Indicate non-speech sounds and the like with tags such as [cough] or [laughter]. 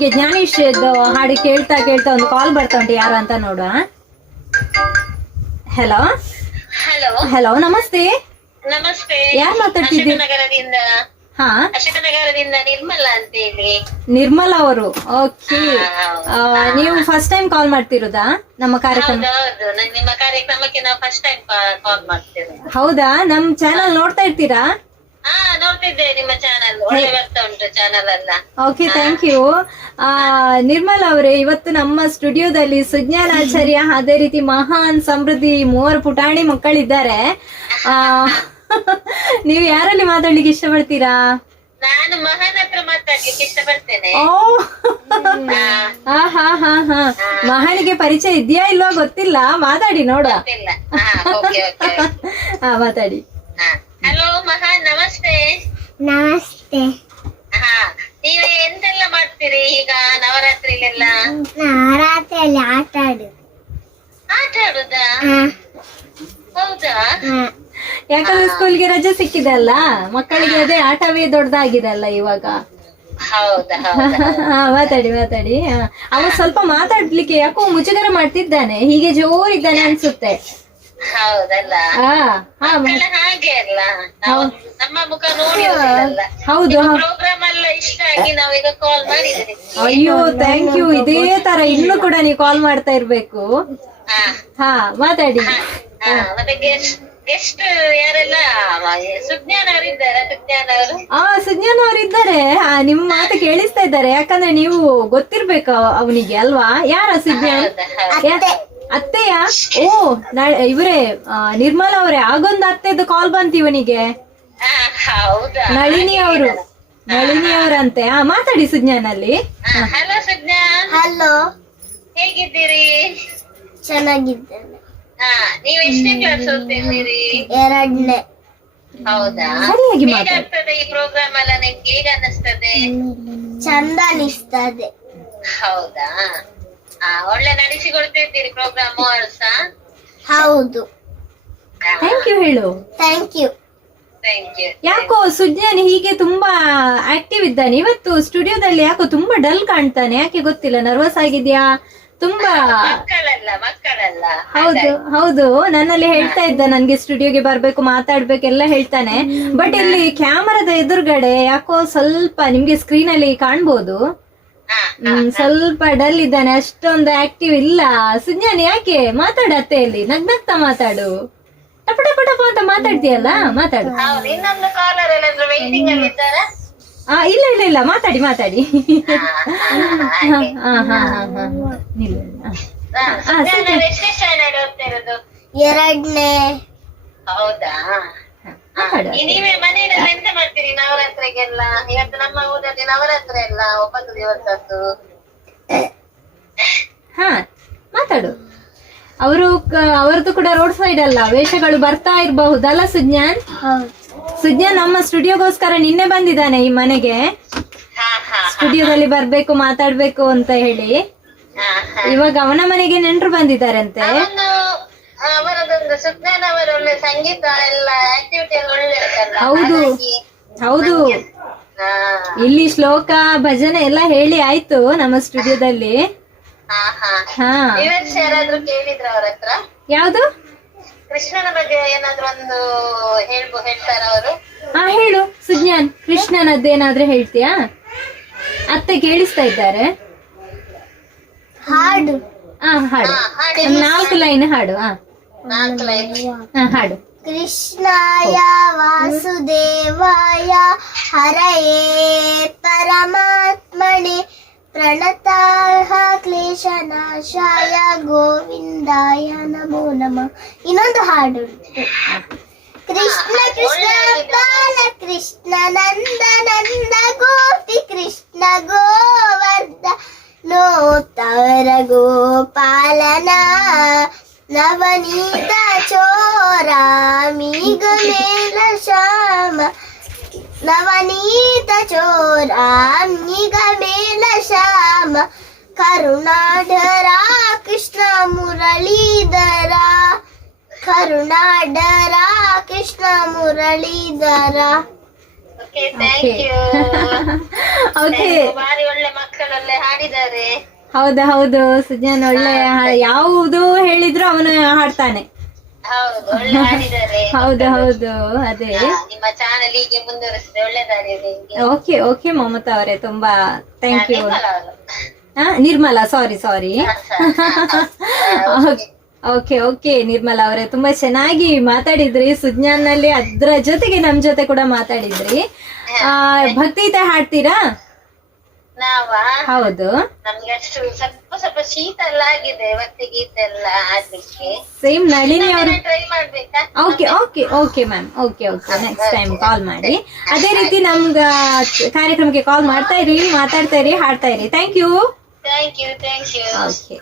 ಹೀಗೆ ಜ್ಞಾನೇಶ್ ಹಾಡು ಕೇಳ್ತಾ ಕೇಳ್ತಾ ಒಂದು ಕಾಲ್ ಬರ್ತಾ ಉಂಟು ಯಾರು ಅಂತ ನೋಡುವ. ಹಲೋ ಹಲೋ ಹಲೋ ನಮಸ್ತೆ. ನಮಸ್ತೆ. ಯಾರು ಮಾತಾಡ್ತಿದ್ದೀರಿ? ಅಶೋಕನಗರದಿಂದ. ಹಾ? ನಿರ್ಮಲ ಅಂತ ಹೇಳಿ ನಿರ್ಮಲಾ ಅವರು. ಓಕೆ ನೀವು ಫಸ್ಟ್ ಟೈಮ್ ಕಾಲ್ ಮಾಡ್ತಿರೋದಾ? ನಮ್ಮ ಕಾರ್ಯಕ್ರಮ ನಿಮ್ಮ ಕಾರ್ಯಕ್ರಮಕ್ಕೆ ನಾವು ಫಸ್ಟ್ ಟೈಮ್ ಕಾಲ್ ಹೌದಾ? ನಮ್ ಚಾನಲ್ ನೋಡ್ತಾ ಇರ್ತೀರಾ? ನೋಡ್ತಿದ್ದೆ ನಿಮ್ಮ ಚಾನಲ್ ಒಳ್ಳೆ ಬರ್ತಾ ಉಂಟು ಚಾನಲ್ ಎಲ್ಲ. ಓಕೆ ಥ್ಯಾಂಕ್ ಯು ನಿರ್ಮಲ್ ಅವರೇ ಇವತ್ತು ನಮ್ಮ ಸ್ಟುಡಿಯೋದಲ್ಲಿ ಸುಜ್ಞಾನಾಚಾರ್ಯ ಅದೇ ರೀತಿ ಮಹಾನ್ ಸಮೃದ್ಧಿ ಮೂವರು ಪುಟಾಣಿ ಮಕ್ಕಳಿದ್ದಾರೆ. ಆ, ನೀವು ಯಾರಲ್ಲಿ ಮಾತಾಡ್ಲಿಕ್ಕೆ ಇಷ್ಟಪಡ್ತೀರಾ? ನಾನು ಮಹಾನ್ ಹತ್ರ ಮಾತಾಡ್ಲಿಕ್ಕೆ ಇಷ್ಟಪಡ್ತೇನೆ. ಓ ಹಾ. ಹಾ ಹಾ ಹಾ. ಮಹಾನಿಗೆ ಪರಿಚಯ ಇದೆಯಾ ಇಲ್ವಾ ಗೊತ್ತಿಲ್ಲ? ಮಾತಾಡಿ ನೋಡ [laughs] ಹಾ ಮಾತಾಡಿ. ನಮಸ್ತೆ. ನಮಸ್ತೆ. ಹಾ ನೀವು ಎಂತೆಲ್ಲ ಮಾಡ್ತೀರಿ ಈಗ ನವರಾತ್ರಿಲೆಲ್ಲ? ನವರಾತ್ರಿಯಲ್ಲಿ ಆಟ ಆಡುದು. ಆಟ ಆಡುದಾ? ಹೌದಾ? ಯಾಕಂದ್ರೆ ಸ್ಕೂಲ್ಗೆ ರಜೆ ಸಿಕ್ಕಿದಲ್ಲ ಮಕ್ಕಳಿಗೆ ಅದೇ ಆಟವೇ ದೊಡ್ಡದಾಗಿದೆ ಅಲ್ಲ ಇವಾಗ? ಹೌದಾ ಹೌದಾ ಹಾ, [laughs] ಮಾತಾಡಿ ಮಾತಾಡಿ. ಹಾ. ಅವ ಸ್ವಲ್ಪ ಮಾತಾಡ್ಲಿಕ್ಕೆ ಯಾಕೋ ಮುಜುಗರ ಮಾಡ್ತಿದ್ದಾನೆ. ಹೀಗೆ ಜೋರಿದ್ದಾನೆ ಅನ್ಸುತ್ತೆ. ಹೌದಲ್ಲ? ಹಾ ಹಾ ಮ- ಮಕ್ಕಳ ಹಾಗೆ ಅಲ್ಲ? ನಾವು ನಮ್ಮ ಮುಖ ನೋಡಿರೋದಿಲ್ಲ ಹೌದು ಹೌದು. ಪ್ರೋಗ್ರಾಮ್ ಎಲ್ಲ ಇಷ್ಟ ಆಗಿ ನಾವೀಗ ಕಾಲ್ ಮಾಡಿದ್ದೀರಿ ಅಯ್ಯೋ ಥ್ಯಾಂಕ್ ಯು ಇದೇ ತರ ಇನ್ನು ಕೂಡ ನೀವು ಕಾಲ್ ಮಾಡ್ತಾ ಇರ್ಬೇಕು. ಹಾ. ಹಾ ಮಾತಾಡಿ. ಮತ್ತೆ ಗೆಸ್ಟ್ ಗೆಸ್ಟ್ ಯಾರೆಲ್ಲ ಸುಜ್ಞಾನ ಅವರಿದ್ದಾರಾ ಸುಜ್ಞಾನ ಅವರು? ಆ ಸುಜ್ಞಾನ ಅವರಿದ್ದಾರೆ ನಿಮ್ ನಿಮ್ಮ ಮಾತು ಕೇಳಿಸ್ತಾ ಇದ್ದಾರೆ. ಯಾಕಂದ್ರೆ ನೀವು ಗೊತ್ತಿರ್ಬೇಕು ಅವನಿಗೆ ಅಲ್ವಾ? ಯಾರ ಸುಜ್ಞಾನ್? ಅತ್ತೆಯ? ಓ ನಾಳೆ ಇವರೇ ನಿರ್ಮಲ ನಿರ್ಮಲಾ ಅವರೇ ಆಗೊಂದು ಅತ್ತೆದು ಕಾಲ್ ಬಂತು ಇವನಿಗೆ ಹೌದಾ? ನಳಿನಿ ಅವರು. ನಳಿನಿ ಅವರಂತೆ. ಹಾ ಮಾತಾಡಿ ಸುಜ್ಞಾನಲ್ಲಿ. ಹಲೋ ಸುಜ್ಞಾ. ಹಲೋ. ಹೇಗಿದ್ದೀರಿ? ಚೆನ್ನಾಗಿದ್ದೇನೆ. ಹಾ ನೀವು ಎಷ್ಟನೇ ಕ್ಲಾಸ್ ಓದ್ತಿದ್ದೀರಿ? ಎರಡನೇ. ಹೌದಾ? ಸರಿಯಾಗಿ ಮಾತಾಡಿ. ಹೇಗಾಗ್ತದೆ ಈ ಪ್ರೋಗ್ರಾಮ್ ಎಲ್ಲ ನಿಮ್ಗೆ? ಹೇಗೆ ಅನ್ನಿಸ್ತದೆ? ಚಂದ ಅನಿಸ್ತದೆ ಹೌದಾ? ಆ ಒಳ್ಳೆ ಪ್ರೋಗ್ರಾಮ್ ಹೌದು. ಥ್ಯಾಂಕ್ ಯು ಹೇಳು. ಥ್ಯಾಂಕ್ ಯು ಥ್ಯಾಂಕ್ ಯು ಯಾಕೋ ಸುಜ್ಞಾನ್ ಹೀಗೆ ತುಂಬಾ ಆಕ್ಟಿವ್ ಇದ್ದಾನೆ. ಇವತ್ತು ಸ್ಟುಡಿಯೋದಲ್ಲಿ ಯಾಕೋ ತುಂಬಾ ಡಲ್ ಕಾಣ್ತಾನೆ. ಯಾಕೆ ಗೊತ್ತಿಲ್ಲ? ನರ್ವಸ್ ಆಗಿದ್ಯಾ? ತುಂಬಾ ಮಕ್ಕಳಲ್ಲ ಮಕ್ಕಳಲ್ಲ. ಹೌದು ಹೌದು. ನನ್ನಲ್ಲಿ ಹೇಳ್ತಾ ಇದ್ದ ನನ್ಗೆ ಸ್ಟುಡಿಯೋಗೆ ಬರ್ಬೇಕು ಮಾತಾಡ್ಬೇಕೆಲ್ಲ ಹೇಳ್ತಾನೆ. ಬಟ್ ಇಲ್ಲಿ ಕ್ಯಾಮರಾದ ಎದುರುಗಡೆ ಯಾಕೋ ಸ್ವಲ್ಪ ನಿಮ್ಗೆ ಸ್ಕ್ರೀನ್ ಅಲ್ಲಿ ಕಾಣ್ಬೋದು. ಹ್ಮ್, ಸ್ವಲ್ಪ ಡಲ್ ಇದ್ದಾನೆ ಅಷ್ಟೊಂದು ಆಕ್ಟಿವ್ ಇಲ್ಲ. ಸುಜ್ಞಾನ್ ಯಾಕೆ? ಮಾತಾಡ ಅತ್ತೆಯಲ್ಲಿ. ನಗ್ನಗ್ತಾ ಮಾತಾಡು. ಟಪ ಟಪ ಟಪ ಅಂತ ಮಾತಾಡ್ತೀಯಲ್ಲ? ಮಾತಾಡು. ಹೌದು ಇನ್ನೊಂದು ಕಾಲರ್ ಎಲ್ಲ ವೈಟಿಂಗ್ ಅಲ್ಲಿ ಇದ್ದಾರಾ? ಆ ಇಲ್ಲ ಇಲ್ಲ ಇಲ್ಲ. ಮಾತಾಡಿ ಮಾತಾಡಿ. ಹಾ, ಹಾ. ಹಾ ಹಾ ನಿಲ್ಲು. ಎರಡನೇ. ಹೌದಾ? ನೀವೇ ಮನೆಯಲ್ಲಿ ಎಂತ ಮಾಡ್ತೀರಿ? ನವರಾತ್ರಿಗೆಲ್ಲ? ಇವತ್ತು ನಮ್ಮ ಊರಲ್ಲಿ ನವರಾತ್ರಿ ಎಲ್ಲ ಒಂಬತ್ತು ದಿವಸದ್ದು. ಹಾ ಮಾತಾಡು. ಅವರು ಅವರದ್ದು ಕೂಡ ರೋಡ್ ಸೈಡ್ ಅಲ್ಲ ವೇಷಗಳು ಬರ್ತಾ ಇರಬಹುದಲ್ಲ ಸುಜ್ಞಾನ್? ಹೌದು ಸುಜ್ಞಾನ್ ನಮ್ಮ ಸ್ಟುಡಿಯೋಗೋಸ್ಕರ ನಿನ್ನೆ ಬಂದಿದ್ದಾನೆ ಈ ಮನೆಗೆ. ಸ್ಟುಡಿಯೋದಲ್ಲಿ ಬರ್ಬೇಕು ಮಾತಾಡ್ಬೇಕು ಅಂತ ಹೇಳಿ. ಇವಾಗ ಅವನ ಮನೆಗೆ ನೆಂಟ್ರು ಬಂದಿದ್ದಾರಂತೆ. ಅವರದೊಂದು ಸುಜ್ಞಾನ ಅವರ ಒಳ್ಳೆ ಸಂಗೀತ ಎಲ್ಲ ಆಕ್ಟಿವಿಟಿ ಎಲ್ಲ ಒಳ್ಳೆ ಇರ್ತಲ್ಲ ಹೌದು. ಹೌದು ಇಲ್ಲಿ ಶ್ಲೋಕ ಭಜನೆ ಎಲ್ಲ ಹೇಳಿ ಆಯ್ತು ನಮ್ಮ ಸ್ಟುಡಿಯೋದಲ್ಲಿ. ಯಾರಾದ್ರೂ ಕೇಳಿದ್ರ ಅವ್ರ ಹತ್ರ? ಯಾವ್ದು? ಕೃಷ್ಣನ ಬಗ್ಗೆ ಏನಾದ್ರೂ ಒಂದು ಹೇಳ್ಬೋ ಹೇಳ್ತಾರ ಅವರು? ಹಾ ಹೇಳು. ಸುಜ್ಞಾನ್ ಕೃಷ್ಣನದ್ದೇನಾದ್ರೂ ಹೇಳ್ತೀಯಾ? ಅತ್ತೆ ಕೇಳಿಸ್ತಾ ಇದ್ದಾರೆ. ಹಾಡು. ಹಾ ಹಾಡು. ನಾಲ್ಕು ಲೈನ್ ಹಾಡು ಹಾ, ಹಾಡು. ಕೃಷ್ಣಾಯ ವಾಸುದೇವಾಯ ಹರಯೇ ಪರಮಾತ್ಮನೆ ಪ್ರಣತಾಹ ಕ್ಲೇಶನಾಶಾಯ ಗೋವಿಂದಾಯ ನಮೋ ನಮ. ಇನ್ನೊಂದು ಹಾಡು. ಕೃಷ್ಣ ಕೃಷ್ಣ ಬಾಲ ಕೃಷ್ಣ ನಂದ ನಂದ ಗೋಪಿ ಕೃಷ್ಣ ಗೋವರ್ಧ ನೋತವರ ಗೋಪಾಲನ ನವನೀತ ಚೋರ ಮೀಗ ಮೇಲ ಶ್ಯಾಮ. ನವನೀತ ಚೋರ ಮೀಗ ಮೇಲ ಶ್ಯಾಮ. ಕರುಣಾಢರ Krishna Muralidhara. ಕರುಣಾಢರ Krishna Muralidhara. Okay thank you okay ಬಾರಿ ಒಳ್ಳೆ ಮಕ್ಕಳಲ್ಲೇ ಹಾಡಿದ್ದಾರೆ. ಹೌದಾ ಹೌದು. ಸುಜಾನ್ ಒಳ್ಳೆ ಹಾ- ಯಾವುದು ಹೇಳಿದ್ರು ಅವನು ಹಾಡ್ತಾನೆ. ಹೌದು ಒಳ್ಳೆ ಹಾಡಿದ್ದಾರೆ. [laughs] ಹೌದು ಹೌದು ಅದೇ. ಹಾ, ನಿಮ್ಮ ಚಾನಲ್ ಹೀಗೆ ಮುಂದುವರಿಸಿದ್ರೆ ಒಳ್ಳೇದಾಗಿದೆ ನಿಮ್ಗೆ. ಓಕೆ ಓಕೆ ಮಮತಾ ಅವರೇ ತುಂಬಾ ಥ್ಯಾಂಕ್ ಯು ನಿರ್ಮಲ ಅವರು. ನಿರ್ಮಲಾ ಸಾರಿ ಸಾರಿ ಹಾ, [laughs] ಹಾ. Okay okay. ನಿರ್ಮಲಾ ಅವರೇ ತುಂಬಾ ಚೆನ್ನಾಗಿ ಮಾತಾಡಿದ್ರಿ. ಸುಜ್ಞಾನಲ್ಲಿ ಅದ್ರ ಜೊತೆಗೆ ನಮ್ ಜೊತೆ ಕೂಡ ಮಾತಾಡಿದ್ರಿ. ಆ ಭಕ್ತಿಗೀತೆ ಹಾಡ್ತೀರಾ? ನಾವ? ಹೌದು. ನಮ್ಗೆ ಅಷ್ಟು ಸ್ವಲ್ಪ ಸ್ವಲ್ಪ ಶೀತ ಎಲ್ಲ ಆಗಿದೆ ಭಕ್ತಿ ಗೀತೆ ಎಲ್ಲ ಆಡ್ಲಿಕ್ಕೆ. ಸೇಮ್ ನಳಿನಿ ಅವರು ಟ್ರೈ ಮಾಡ್ಬೇಕಾ? Okay okay okay ma'am okay okay next time call ಮಾಡಿ. ಅದೇ ರೀತಿ ನಮ್ಗ ಕಾರ್ಯಕ್ರಮಕ್ಕೆ ಕಾಲ್ ಮಾಡ್ತಾ ಇರಿ ಮಾತಾಡ್ತಾ ಇರಿ ಹಾಡ್ತಾ ಇರಿ. Thank you thank you thank you okay